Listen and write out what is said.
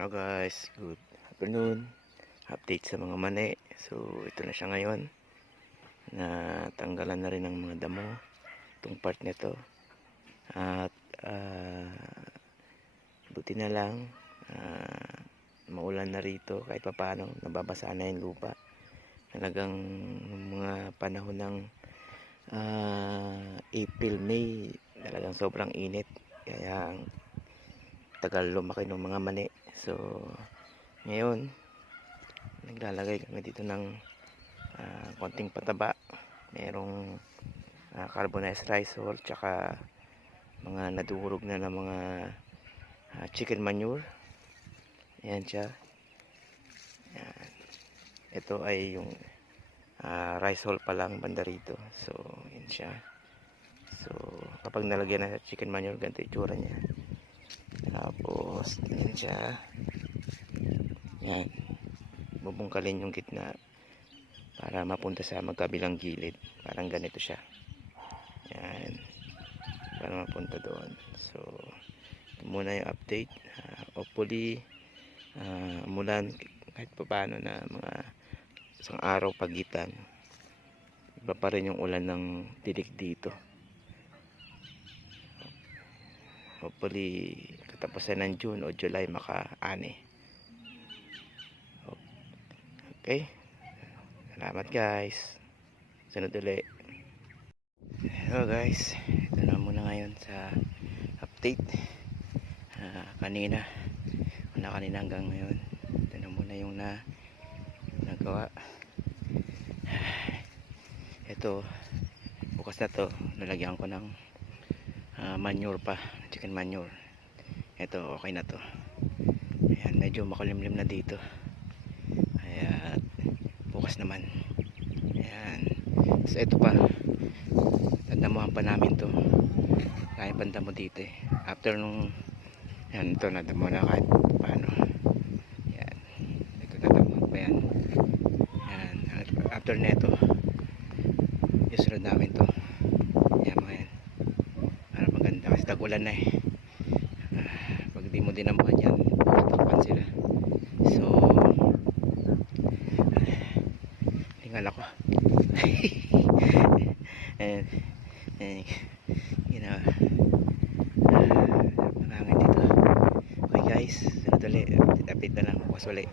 Hello guys, good afternoon. Update sa mga mani. So ito na siya ngayon. Natanggalan na rin ng mga damo itong part nito. At buti na lang maulan na rito kahit papaano, nababasa na yung lupa. Talagang mga panahon ng April, May, talagang sobrang init. Kaya tagal lumaki ng mga mani. So ngayon naglalagay kami dito ng konting pataba. Merong carbonized rice hull, tsaka mga nadurog na ng mga chicken manure. Ayan siya. Ayan. Ito ay yung rice hull pa lang banda rito. So yan siya. So kapag nalagyan na chicken manure, ganito yung itsura niya. Tapos tingnan siya. Yan, bubungkalin yung gitna para mapunta sa magkabilang gilid. Parang ganito siya. Yan, para mapunta doon. So ito muna yung update. Hopefully umulan kahit pa paano, na mga isang araw pagitan. Iba pa rin yung ulan ng tirik dito. Hopefully katapusan ng June o July maka-ani. Okay, salamat guys. Sunod ulit. Hello guys, ito na muna ngayon sa update. Kanina hanggang ngayon, ito na muna yung nagawa. Ito, bukas na to, lalagyan ko ng manure pa, chicken manure. Ito, okay na to. Ayan, medyo makulimlim na dito. Ayan, bukas naman. Ayan, so ito pa, nadamuhan pa namin to. Kaya banda mo dito eh. After nung yan, ito nadamuhan na kahit paano. Ayan, ito nadamuhan pa yan. Ayan, after neto isunod namin to. Ayan mga yan, para maganda kasi tag-ulan na eh. Pag di mo dinamuhan yan, tatakpan sila. So hingal ako. And ginawa marami dito. Okay guys, sunod ulit, update na lang bukas ulit.